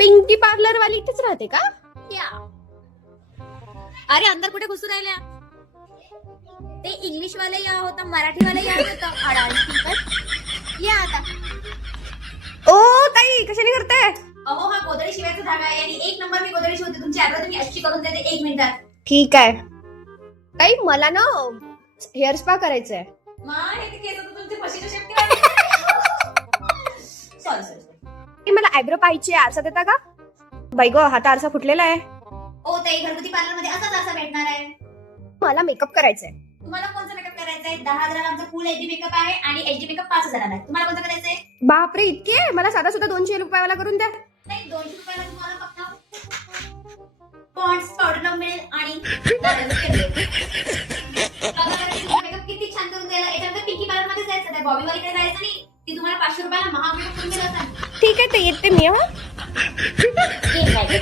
Pinky parlour वाली इथेच राहते का? या अरे अंदर कुठे घुसू राहिल्या? ते इंग्लिश वाले या होता, मराठी वाले या होता. या आता. ओ ताई कशाने करते? अहो हा गोदडी शिवायचा धागा आहे आणि एक नंबर मी गोदडी शिवते. तुमची आयब्रो तुम्ही अशी करून देते 1 मिनिटात. ठीक आहे ताई, मला ना हेअर स्पा करायचंय. हे ते केस तर तुमचे म्हशीच्या शेपटी. सॉरी. मला आयब्रो पाहिजे, आरसा देता का? बाई गो, हाता आरसा फुटलेला आहे. ओ ताई, घरगुती पार्लर मध्ये असाच आरसा भेटणार आहे. मला मेकअप करायचंय. तुम्हाला कोणता मेकअप करायचा आहे? 10,000 आमचा फुल एचडी मेकअप आहे आणि एचडी मेकअप 5,000 आहे. तुम्हाला कोणता करायचा आहे? बापरे इतके? मला साधा सुद्धा 200 रुपयावाला करून द्या. नाही, 200 रुपयाला तुम्हाला फक्त पॉन्ड्स पावडर मिळेल आणि मेकअप किती छान करून द्यायला. याच्यानंतर पिंकी पार्लर मध्ये जायचं, त्या बॉबी वालीकडे जायचं नाही. ती तुम्हाला 500 रुपयाला महाग मेकअप करून दिला. ठीक आहे, ते येते मी. हा ठीक आहे.